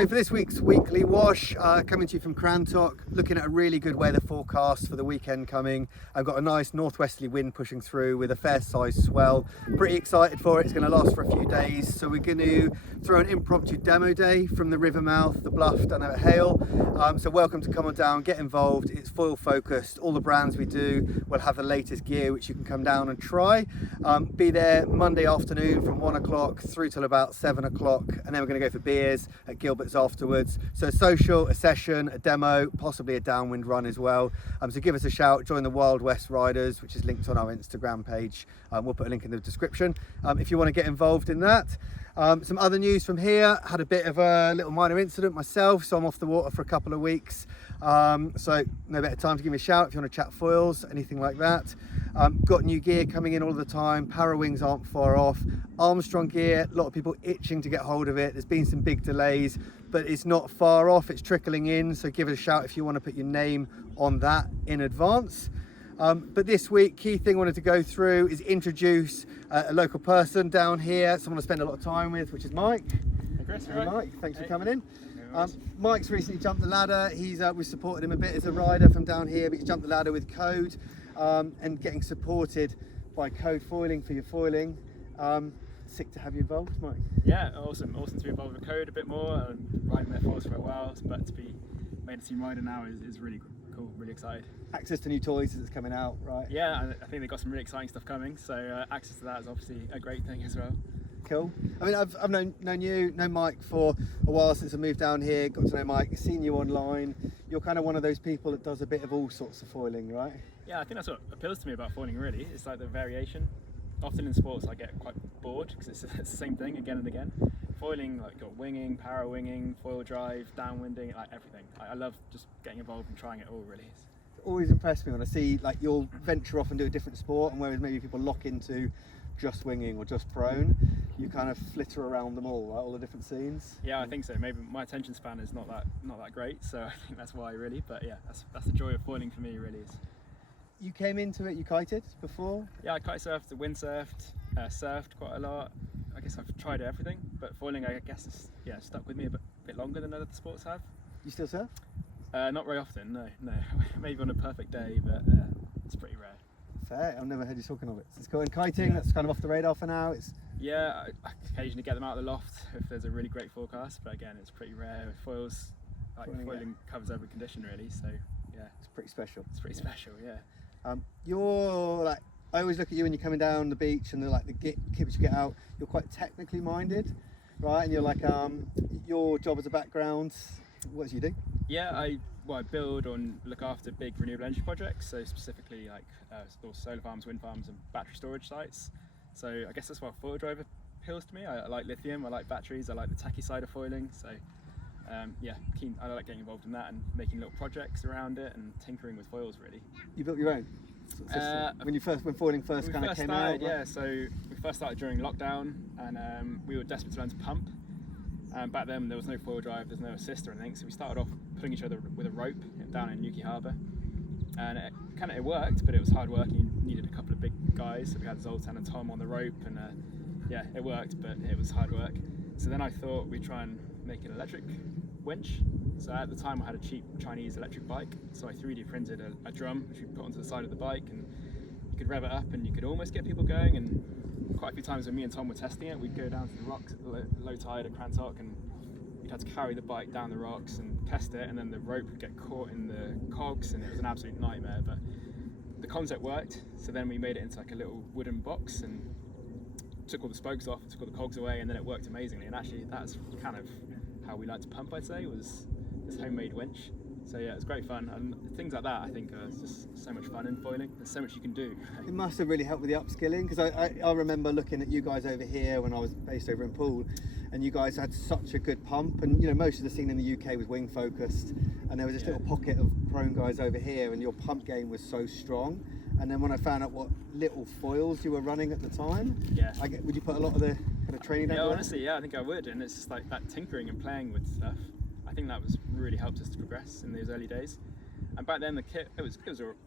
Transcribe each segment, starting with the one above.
So for this week's weekly wash, coming to you from Crantock, looking at a really good weather forecast for the weekend coming. I've got a nice northwesterly wind pushing through with a fair sized swell. Pretty excited for it. It's going to last for a few days. So we're going to throw an impromptu demo day from the river mouth, the bluff down at Hale. So welcome to come on down, get involved. It's foil focused. All the brands we do will have the latest gear which you can come down and try. Be there Monday afternoon from 1 o'clock through till about 7 o'clock, and then we're going to go for beers at Gilbert's afterwards. So a social, a session, a demo, possibly a downwind run as well. So give us a shout, join the Wild West Riders, which is linked on our Instagram page. We'll put a link in the description if you want to get involved in that. Some other news from here. Had a bit of a little minor incident myself, so I'm off the water for a couple of weeks. So no better time to give me a shout if you want to chat foils, anything like that. Got new gear coming in all the time. Para wings aren't far off. Armstrong gear, a lot of people itching to get hold of it. There's been some big delays, but it's not far off. It's trickling in, so give it a shout if you want to put your name on that in advance. But this week, key thing I wanted to go through is introduce a local person down here, someone I spend a lot of time with, which is Mike. Hey Chris, Hey Mike, thanks for coming in. No Mike's recently jumped the ladder. We've supported him a bit as a rider from down here, but he's jumped the ladder with Code and getting supported by Code Foiling for your foiling. Sick to have you involved, Mike. Yeah, awesome to be involved with Code a bit more. Riding their foils for a while, but to be made a team rider now is really cool, really excited. Access to new toys as it's coming out, right? Yeah, I think they've got some really exciting stuff coming, so access to that is obviously a great thing as well. Cool. I mean, I've known Mike for a while since I moved down here, got to know Mike, seen you online. You're kind of one of those people that does a bit of all sorts of foiling, right? Yeah, I think that's what appeals to me about foiling really. It's like the variation. Often in sports I get quite bored because it's the same thing again and again. Foiling, like got winging, para winging, foil drive, downwinding, like everything. I love just getting involved and trying it all really. Always impressed me when I see like you'll venture off and do a different sport, and whereas maybe people lock into just winging or just prone, you kind of flitter around them all, right? All the different scenes. Yeah, I think so. Maybe my attention span is not that great, so I think that's why really. But yeah, that's the joy of foiling for me really. You came into it, you kited before? Yeah, I kite surfed, windsurfed, surfed quite a lot. I guess I've tried everything, but foiling I guess is stuck with me a bit longer than other sports have. You still surf? Not very often, no. Maybe on a perfect day, but it's pretty rare. Fair, I've never heard you talking of it. It's going kiting, that's kind of off the radar for now. Yeah, I occasionally get them out of the loft if there's a really great forecast, but again, it's pretty rare. Foils, foiling covers every condition really, so yeah. It's pretty special. It's pretty special, yeah. You're like, I always look at you when you're coming down the beach and the kits you get out, you're quite technically minded, right? And you're like, your job as a background, what do you do? Yeah, I build and look after big renewable energy projects, so specifically like solar farms, wind farms and battery storage sites. So I guess that's why foil drive appeals to me. I like lithium, I like batteries, I like the techie side of foiling, so I like getting involved in that and making little projects around it and tinkering with foils really. You built your own? When foiling first kind of came out? Yeah, so we first started during lockdown and we were desperate to learn to pump. Back then there was no foil drive, there's no assist or anything, so we started off pulling each other with a rope down in Newquay Harbour. And it worked, but it was hard work and you needed a couple of big guys, so we had Zoltan and Tom on the rope and it worked, but it was hard work. So then I thought we'd try and make an electric winch. So at the time I had a cheap Chinese electric bike, so I 3D printed a drum which we put onto the side of the bike, and you could rev it up and you could almost get people going. And quite a few times when me and Tom were testing it, we'd go down to the rocks at low tide at Crantock and we'd have to carry the bike down the rocks and test it, and then the rope would get caught in the cogs and it was an absolute nightmare, but the concept worked. So then we made it into like a little wooden box and took all the spokes off, took all the cogs away, and then it worked amazingly. And actually that's kind of how we like to pump, I'd say, was this homemade winch. So yeah, it's great fun, and things like that I think are just so much fun in foiling. There's so much you can do. It must have really helped with the upskilling, because I remember looking at you guys over here when I was based over in Poole, and you guys had such a good pump, and most of the scene in the UK was wing focused, and there was this little pocket of prone guys over here, and your pump game was so strong. And then when I found out what little foils you were running at the time, would you put a lot of the kind of training down? Yeah, honestly, I think I would. And it's just like that tinkering and playing with stuff. I think that was really helped us to progress in those early days. And back then the kit, it was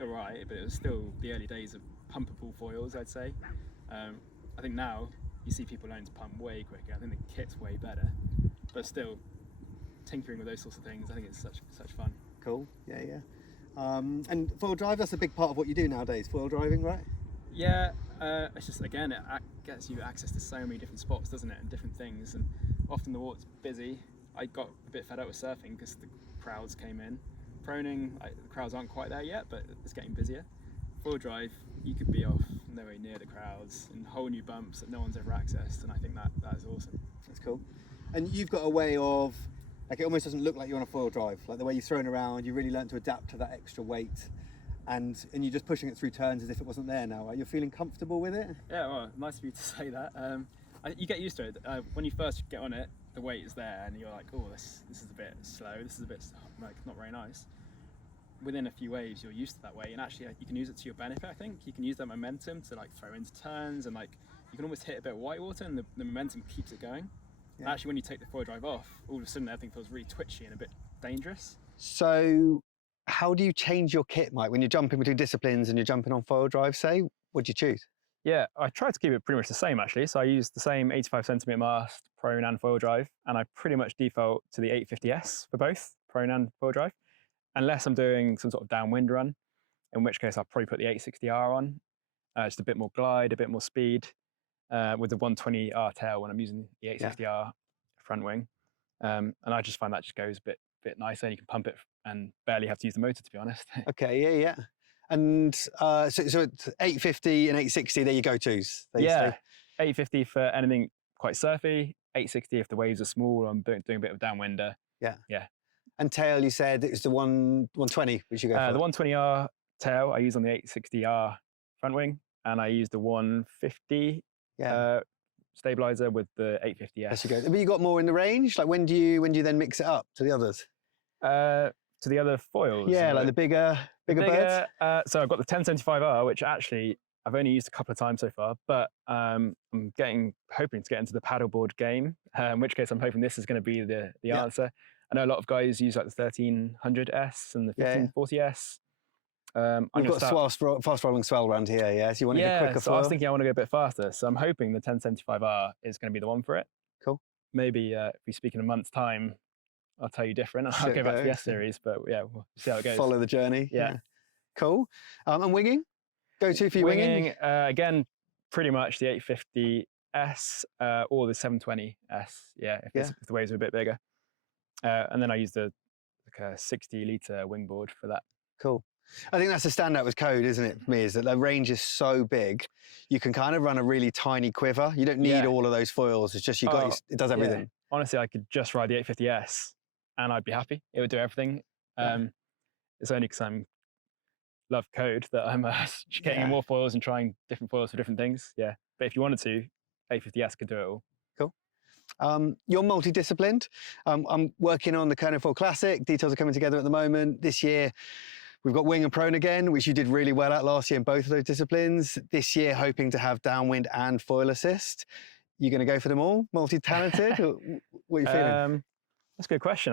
alright, but it was still the early days of pumpable foils, I'd say. I think now you see people learning to pump way quicker. I think the kit's way better, but still tinkering with those sorts of things. I think it's such fun. Cool. Yeah. And four-wheel drive, that's a big part of what you do nowadays, four-wheel driving, right? Yeah, it's just, again, it gets you access to so many different spots, doesn't it, and different things. And often the water's busy. I got a bit fed up with surfing because the crowds came in. Proning, the crowds aren't quite there yet, but it's getting busier. Four-wheel drive, you could be off nowhere near the crowds and whole new bumps that no one's ever accessed, and I think that is awesome. That's cool. And you've got a way of, like, it almost doesn't look like you're on a four-wheel drive. Like the way you're thrown around, you really learn to adapt to that extra weight, and you're just pushing it through turns as if it wasn't there now. Right? You're feeling comfortable with it? Yeah, well, nice of you to say that. You get used to it. When you first get on it, the weight is there, and you're like, oh, this is a bit slow. This is a bit like not very nice. Within a few waves, you're used to that way, and actually you can use it to your benefit. I think you can use that momentum to like throw into turns, and like you can almost hit a bit of whitewater, and the momentum keeps it going. Yeah. And actually, when you take the four-wheel drive off, all of a sudden everything feels really twitchy and a bit dangerous. So, how do you change your kit, Mike, when you're jumping between disciplines and you're jumping on four-wheel drive? Say, what do you choose? Yeah, I try to keep it pretty much the same actually. So I use the same 85cm mast, prone and four-wheel drive, and I pretty much default to the 850S for both prone and four-wheel drive. Unless I'm doing some sort of downwind run, in which case I'll probably put the 860R on, just a bit more glide, a bit more speed, with the 120R tail when I'm using the 860R front wing. And I just find that just goes a bit nicer, and you can pump it and barely have to use the motor, to be honest. Okay, yeah. And so it's 850 and 860, they're your go-tos? Yeah, 850 for anything quite surfy, 860 if the waves are small or I'm doing a bit of downwinder. Yeah. And tail, you said it was the 120, which you go for? The 120R tail I use on the 860R front wing, and I use the 150 stabilizer with the 850S. Yes, you go. But you got more in the range. Like when do you then mix it up to the others? To the other foils. Yeah, like the bigger birds. So I've got the 1075R, which actually I've only used a couple of times so far, but I'm hoping to get into the paddleboard game. In which case I'm hoping this is going to be the answer. I know a lot of guys use like the 1300S and the 1540S. We've got fast rolling swell around here, yeah? So you want to go quicker so I was thinking I want to go a bit faster. So I'm hoping the 1075R is going to be the one for it. Cool. Maybe if we speak in a month's time, I'll tell you different. I'll go back to the S series, but yeah, we'll see how it goes. Follow the journey. Yeah. Cool. And winging? Go-to for your winging? Again, pretty much the 850S or the 720S, if the waves are a bit bigger. And then I use the 60-litre wingboard for that. Cool. I think that's the standout with Code, isn't it, for me, is that the range is so big, you can kind of run a really tiny quiver. You don't need all of those foils. It's just it does everything. Yeah. Honestly, I could just ride the 850S and I'd be happy. It would do everything. It's only because I love Code that I'm getting more foils and trying different foils for different things. Yeah, but if you wanted to, 850S could do it all. Cool. You're multidisciplined. I'm working on the Kona 4 Classic. Details are coming together at the moment. This year, we've got wing and prone again, which you did really well at last year in both of those disciplines. This year, hoping to have downwind and foil assist. You going to go for them all? Multi-talented? What are you feeling? That's a good question.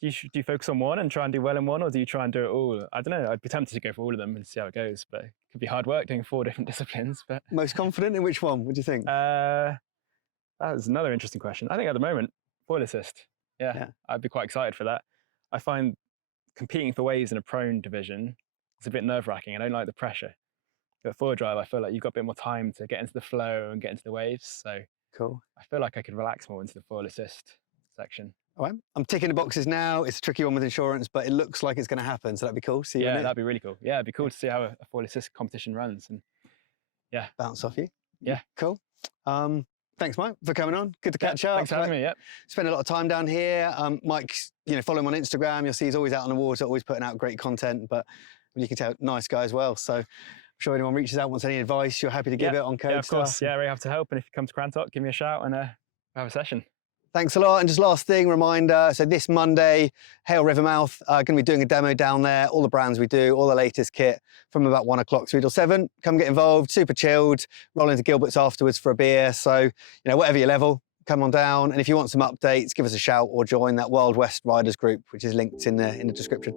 Do you focus on one and try and do well in one, or do you try and do it all? I don't know. I'd be tempted to go for all of them and see how it goes, but it could be hard work doing 4 different disciplines. But most confident in which one? What do you think? That's another interesting question. I think at the moment, foil assist. Yeah, I'd be quite excited for that. I find competing for waves in a prone division is a bit nerve-wracking. I don't like the pressure. But foil drive, I feel like you've got a bit more time to get into the flow and get into the waves. So cool. I feel like I could relax more into the foil assist section. All right. I'm ticking the boxes now. It's a tricky one with insurance, but it looks like it's going to happen. So that'd be cool. See you in it. That'd be really cool. Yeah, it'd be cool to see how a foil assist competition runs and bounce off you. Yeah. Cool. Thanks, Mike, for coming on. Good to catch up. Thanks for having me. Spend a lot of time down here. Mike's, follow him on Instagram. You'll see he's always out on the water, always putting out great content. But you can tell, nice guy as well. So I'm sure anyone reaches out, wants any advice, you're happy to give it on Code stuff. Yeah, of course. Yeah, very happy to help. And if you come to Crantock, give me a shout and have a session. Thanks a lot. And just last thing, reminder, so this Monday, Hale Rivermouth, going to be doing a demo down there, all the brands we do, all the latest kit from about 1 o'clock through till 7. Come get involved, super chilled, roll into Gilbert's afterwards for a beer. So, whatever your level, come on down. And if you want some updates, give us a shout or join that Wild West Riders group, which is linked in the description.